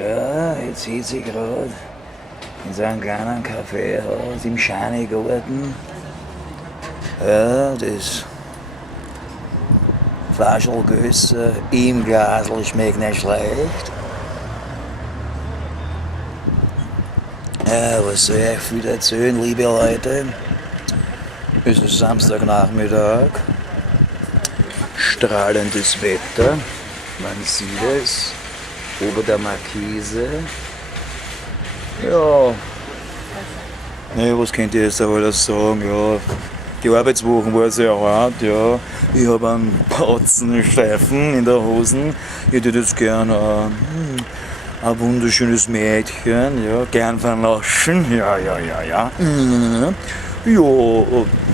Ja, jetzt sieht sie gerade in so einem kleinen Kaffeehaus im Schanigarten. Ja, das Flaschelgösse im Glasl schmeckt nicht schlecht. Ja, was soll ich viel erzählen, liebe Leute? Es ist Samstagnachmittag, strahlendes Wetter, man sieht es, ober der Markise. Ja, nee, was könnt ihr jetzt alles sagen? Ja, die Arbeitswoche war sehr hart, ja. Ich habe einen Batzen Steifen in der Hosen. Ich hätte das gern ein wunderschönes Mädchen, ja, gern vernaschen, ja. Ja,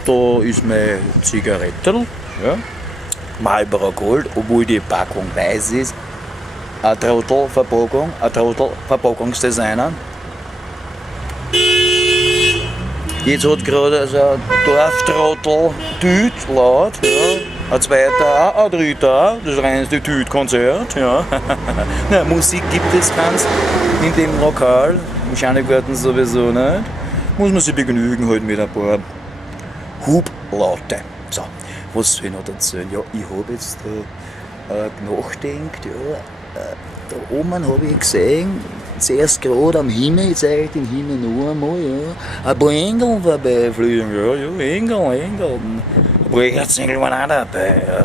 da ist meine Zigarette, ja. Marlboro Gold, obwohl die Packung weiß ist. Ein Trottelverpackung, ein Trottelverpackungsdesigner. Jetzt hat gerade so ein Dorftrottel Tüt laut, ja. Ein zweiter auch, ein dritter auch, das reinste Tüt-Konzert, ja. Na, Musik gibt es keins in dem Lokal, im Schanigarten sowieso nicht. Muss man sich begnügen halt mit ein paar Hublaute. So, was soll ich noch erzählen? Ja, ich habe jetzt nachgedacht, ja, da oben habe ich gesehen, zuerst gerade am Himmel, ich zeige den Himmel noch einmal, ja, ein paar Engel vorbeifliegen, ja, Engel. Aber Erzengel waren auch dabei, ja.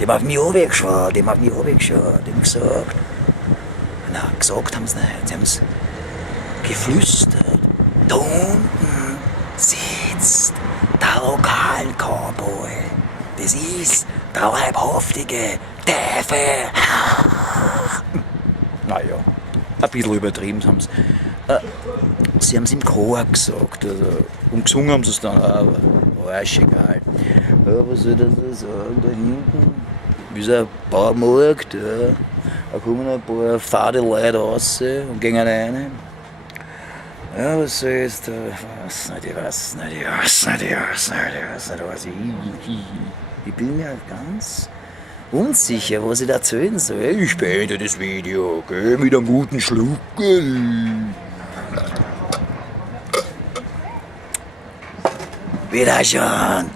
Die haben auf mich runtergeschaut, die haben gesagt haben sie nicht, sie haben es geflüstert. Da unten sitzt der Lokal-Cowboy, das ist der leibhaftige Teufel. Naja, ein bisschen übertrieben haben sie. Sie haben es im Chor gesagt, also, und gesungen haben sie es dann auch, aber war ist egal. Ja, was soll ich da sagen, da hinten ist ein Baumarkt, ja. Da kommen ein paar fade Leute raus und gehen rein. Ja, was soll ich jetzt da, ich weiß nicht. Ich bin mir ganz unsicher, was ich da erzählen soll. Ich beende das Video, gell, mit einem guten Schluck. Wieder schon.